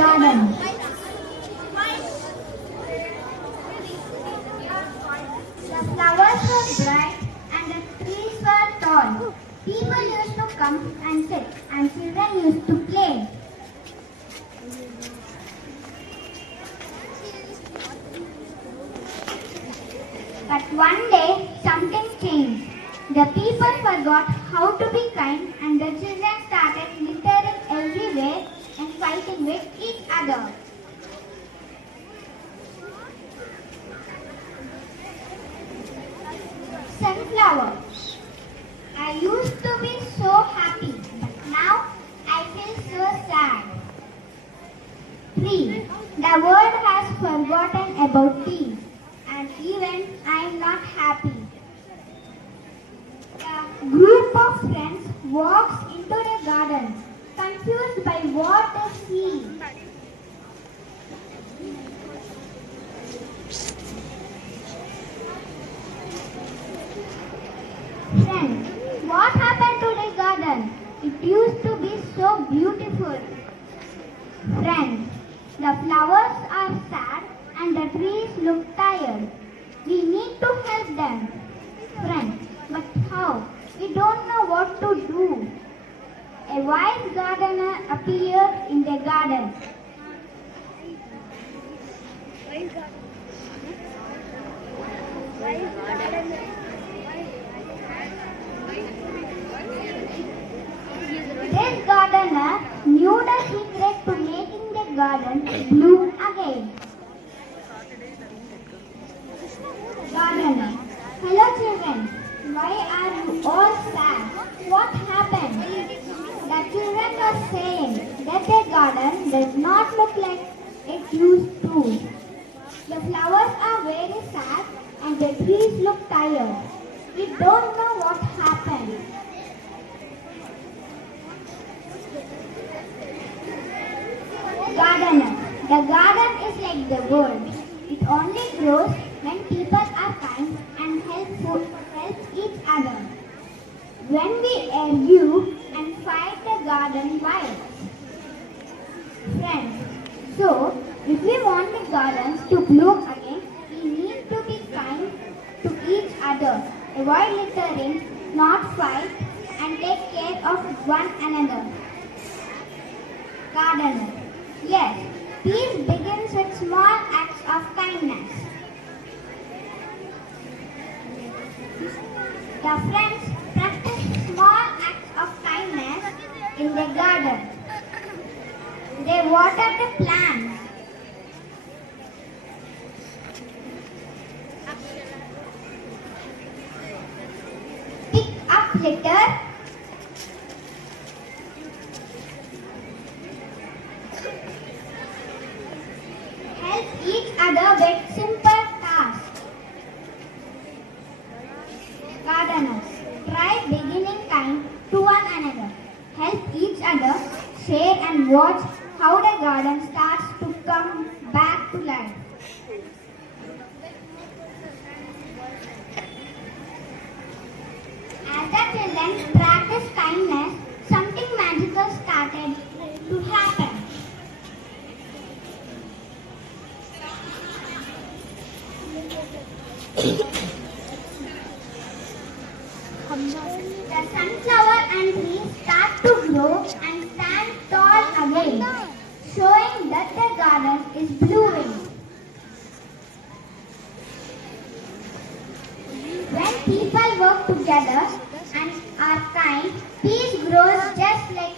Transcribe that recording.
garden. The flowers were bright and the trees were tall. People used to come and sit and children used to play. But one day something changed. The people forgot how to be kind and the children started littering everywhere and fighting with each other. Sunflower. I used to be so happy, but now I feel so sad. Tree. The world has forgotten about tea, and even I am not happy. A group of friends walks into the garden, confused by what they see. Friends, what happened to the garden? It used to be so beautiful. Friends, the flowers are sad and the trees look tired. We need to help them. Friends, but how? We don't know what to do. A wise gardener appeared in the garden. This gardener knew the secret to making the garden bloom again. Gardener. Hello children. Why are you all sad? What happened? The children were saying that the garden does not look like it used to. The flowers are very sad and the trees look tired. We don't know what happened. Gardener. The garden is like the world. It only grows when people are kind and help each other. When we argue and fight, the garden dies. Friends, so if we want the gardens to bloom again, we need to be kind to each other, avoid littering, not fight, and take care of one another. Gardener. Yes, peace begins with small acts of kindness. The friends practice small acts of kindness in the garden. They water the plants. Pick up litter. Help each other with simple tasks. Gardeners, try beginning kind to one another. Help each other, share and watch how the garden starts to come back to life. As the children practice kindness, something magical started to happen. The sunflower and trees start to grow and stand tall again, showing that the garden is blooming. When people work together and are kind, peace grows just like